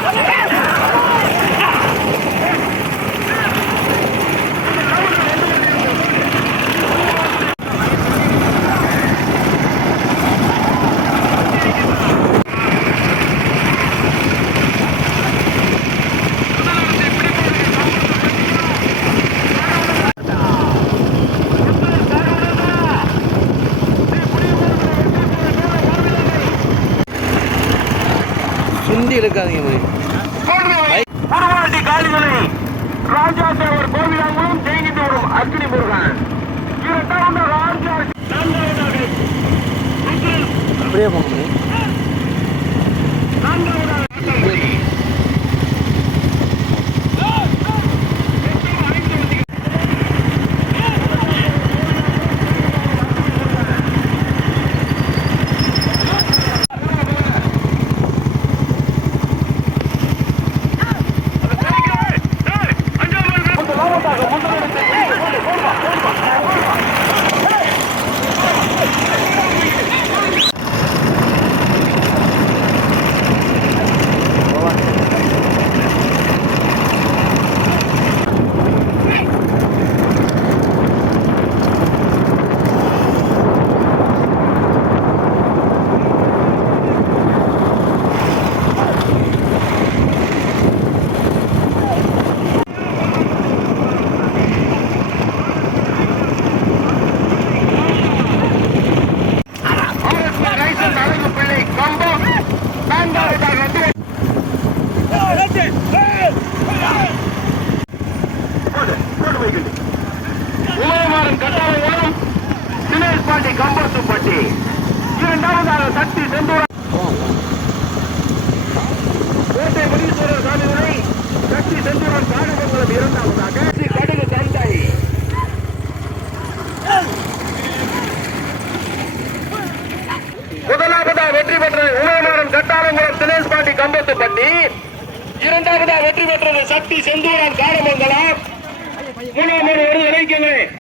Come on. சுண்டி இழுக்காதீங்க குருவாட்டி காளிகளை ராஜா தேவர் கோவிலாங்குளம் ஜெயிக்கிட்டு வரும் அக்னி முருகன். நான்காவதாக சுற்றில் அப்படியே போக போடு, கட்டாயம் தினேஷ் பாண்டி கம்பரசுப்பட்டி இரண்டாவதாக சக்தி செந்தூர கோட்டை முனீஸ்வரர் சக்தி செந்தூரன் இரண்டாவதாக கடுகு முதலாவதாக வெற்றி பெற்ற உமயமாறன் கட்டாளங்குளம் தினேஷ் பாண்டி கம்பத்துப்பட்டி இரண்டாவதாக வெற்றி பெற்றது சக்தி செந்தூரன் காலமங்கலம் மூணாவது ஒரு இணைக்கங்களே